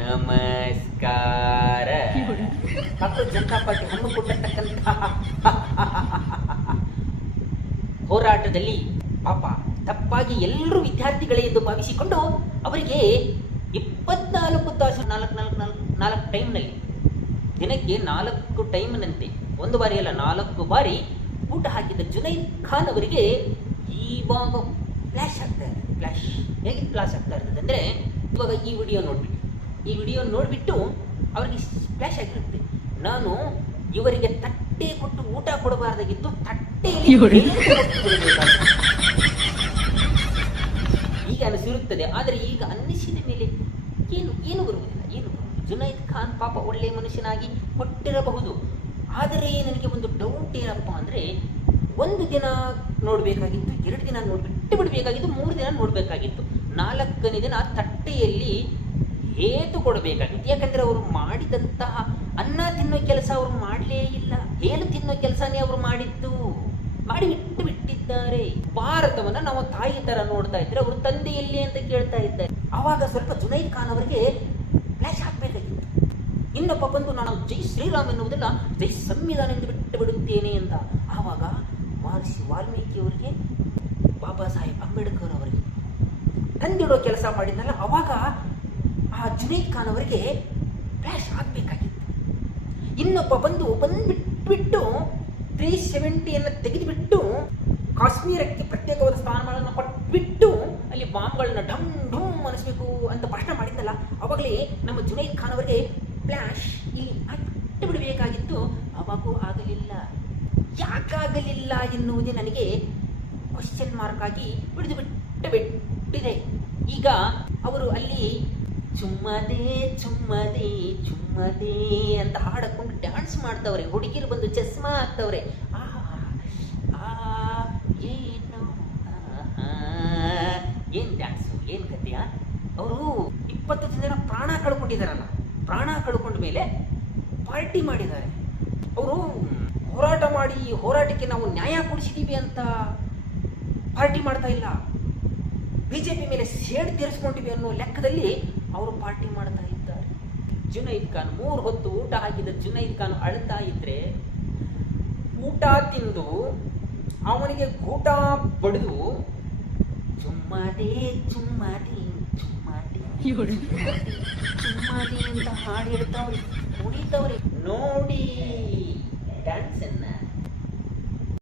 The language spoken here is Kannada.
ನಮಸ್ಕಾರ. ಭಾರತೀಯ ಜನತಾ ಪಾರ್ಟಿ ಹಮ್ಮಿಕೊಂಡಿರ್ತಕ್ಕಂಥ ಹೋರಾಟದಲ್ಲಿ ಪಾಪ ತಪ್ಪಾಗಿ ಎಲ್ಲರೂ ವಿದ್ಯಾರ್ಥಿಗಳೇ ಎಂದು ಭಾವಿಸಿಕೊಂಡು ಅವರಿಗೆ 24 ತಾಸು 4 ಟೈಮ್ನಲ್ಲಿ ದಿನಕ್ಕೆ 4 ಟೈಮ್ನಂತೆ ಒಂದು ಬಾರಿ ಅಲ್ಲ 4 ಬಾರಿ ಊಟ ಹಾಕಿದ್ದ ಜುನೈದ್ ಖಾನ್ ಅವರಿಗೆ ಇವಾಗ ಫ್ಲ್ಯಾಶ್ ಆಗ್ತಾ ಇದೆ. ಫ್ಲ್ಯಾಶ್ ಹೇಗೆ ಫ್ಲಾಶ್ ಆಗ್ತಾ ಇರ್ತದೆ ಅಂದರೆ, ಇವಾಗ ಈ ವಿಡಿಯೋ ನೋಡಿಬಿಟ್ಟು ಅವರಿಗೆ ಫ್ಲ್ಯಾಶ್ ಆಗಿರುತ್ತೆ. ನಾನು ಇವರಿಗೆ ತಟ್ಟೆ ಕೊಟ್ಟು ಊಟ ಕೊಡಬಾರ್ದಾಗಿತ್ತು, ತಟ್ಟೆಯಲ್ಲಿ ಈಗ ಅನಿಸಿರುತ್ತದೆ. ಆದರೆ ಈಗ ಅನ್ನಿಸಿದ ಮೇಲೆ ಏನು ಬರುವುದಿಲ್ಲ. ಜುನೈದ್ ಖಾನ್ ಪಾಪ ಒಳ್ಳೆಯ ಮನುಷ್ಯನಾಗಿ ಕೊಟ್ಟಿರಬಹುದು. ಆದರೆ ನನಗೆ ಒಂದು ಡೌಟ್ ಏನಪ್ಪ ಅಂದರೆ, 1 ದಿನ ನೋಡಬೇಕಾಗಿತ್ತು, 2 ದಿನ ನೋಡಿಬಿಟ್ಟು ಬಿಡಬೇಕಾಗಿತ್ತು, 3 ದಿನ ನೋಡಬೇಕಾಗಿತ್ತು, 4ನೇ ದಿನ ತಟ್ಟೆಯಲ್ಲಿ ಹೇತು ಕೊಡಬೇಕಾಗಿತ್ತು. ಯಾಕಂದರೆ ಅವರು ಮಾಡಿದಂತಹ ಅನ್ನ ತಿನ್ನೋ ಕೆಲಸ ಅವರು ಮಾಡಲೇ ಇಲ್ಲ, ಹೇಲು ತಿನ್ನೋ ಕೆಲಸನೇ ಅವರು ಮಾಡಿ ಬಿಟ್ಟಿದ್ದಾರೆ. ಭಾರತವನ್ನು ನಾವು ತಾಯಿ ತರ ನೋಡ್ತಾ ಇದ್ರೆ ಅವರು ತಂದೆಯಲ್ಲಿ ಅಂತ ಕೇಳ್ತಾ ಇದ್ದಾರೆ. ಆವಾಗ ಸ್ವಲ್ಪ ಜುನೈದ್ ಖಾನ್ ಅವರಿಗೆ ಫ್ಲ್ಯಾಶ್ ಹಾಕಬೇಕಾಗಿತ್ತು. ಇನ್ನೊಬ್ಬ ಬಂದು ನಾನು ಜೈ ಶ್ರೀರಾಮ್ ಎನ್ನುವುದಲ್ಲ, ಜೈ ಸಂವಿಧಾನ ಎಂದು ಬಿಟ್ಟು ಬಿಡುತ್ತೇನೆ ಅಂತ. ಆವಾಗ ಮಹರ್ಷಿ ವಾಲ್ಮೀಕಿ ಅವರಿಗೆ, ಬಾಬಾ ಸಾಹೇಬ್ ಅಂಬೇಡ್ಕರ್ ಅವರಿಗೆ ತಂದಿಡೋ ಕೆಲಸ ಮಾಡಿದ್ನಲ್ಲ, ಅವಾಗ ಆ ಜುನೈದ್ ಖಾನ್ ಅವರಿಗೆ ಫ್ಲ್ಯಾಶ್ ಆಗಬೇಕಾಗಿತ್ತು. ಇನ್ನೊಬ್ಬ ಬಂದುಬಿಟ್ಟು 370 ತೆಗೆದುಬಿಟ್ಟು ಕಾಶ್ಮೀರಕ್ಕೆ ಪ್ರತ್ಯೇಕವಾದ ಸ್ಥಾನಮಾನವನ್ನು ಕೊಟ್ಬಿಟ್ಟು ಅಲ್ಲಿ ಬಾಂಬ್ಗಳನ್ನ ಢಮ್ ಢಮ್ ಅನಿಸ್ಬೇಕು ಅಂತ ಭಾಷಣ ಮಾಡಿದ್ದಲ್ಲ, ಅವಾಗಲೇ ನಮ್ಮ ಜುನೈದ್ ಖಾನ್ ಅವರಿಗೆ ಫ್ಲ್ಯಾಶ್ ಇಲ್ಲಿ ಬಿಟ್ಟು ಬಿಡಬೇಕಾಗಿತ್ತು. ಅವಾಗೂ ಆಗಲಿಲ್ಲ. ಯಾಕಾಗಲಿಲ್ಲ ಎನ್ನುವುದೇ ನನಗೆ ಕ್ವಶನ್ ಮಾರ್ಕ್ ಆಗಿ ಬಿಟ್ಟಿದೆ. ಈಗ ಅವರು ಅಲ್ಲಿ ಚುಮ್ಮದೆ ಚುಮ್ಮದೆ ಚುಮ್ಮದೆ ಅಂತ ಹಾಡಕೊಂಡು ಡ್ಯಾನ್ಸ್ ಮಾಡ್ತವ್ರೆ. ಹುಡುಗಿರು ಬಂದು ಚಸ್ಮಾ ಹಾಕ್ತವ್ರೆ. ಏನು ಡ್ಯಾನ್ಸು, ಏನು ಕಥೆಯ. ಅವರು 20 ಜನ ಪ್ರಾಣ ಕಳ್ಕೊಂಡಿದ್ದಾರಲ್ಲ, ಪ್ರಾಣ ಕಳ್ಕೊಂಡ ಮೇಲೆ ಪಾರ್ಟಿ ಮಾಡಿದ್ದಾರೆ. ಅವರು ಹೋರಾಟ ಮಾಡಿ ಹೋರಾಟಕ್ಕೆ ನಾವು ನ್ಯಾಯ ಕೊಡಿಸಿದ್ದೀವಿ ಅಂತ ಪಾರ್ಟಿ ಮಾಡ್ತಾ ಇಲ್ಲ, ಬಿಜೆಪಿ ಮೇಲೆ ಸೇಡ್ ತೀರಿಸ್ಕೊಂಡಿವಿ ಅನ್ನೋ ಲೆಕ್ಕದಲ್ಲಿ ಅವರು ಪಾರ್ಟಿ ಮಾಡ್ತಾ ಇದ್ದಾರೆ. ಜುನೈದ್ ಖಾನ್ 3 ಹೊತ್ತು ಊಟ ಹಾಕಿದ ಜುನೈದ್ ಖಾನ್ ಅಳ್ತಾ ಇದ್ರೆ, ಊಟ ತಿಂದು ಅವನಿಗೆ ಊಟ ಬಡಿದು ಚುಮ್ಮದೆ ಚುಮ್ಮದೆ ಚುಮ್ಮದೆ ಚುಮ್ಮದೆ ಅಂತ ಹಾಡು ಹೇಳ್ತಾವ್ರಿ, ಕುಣಿತವ್ರಿ. ನೋಡಿ ಡ್ಯಾನ್ಸ್ ಅನ್ನ.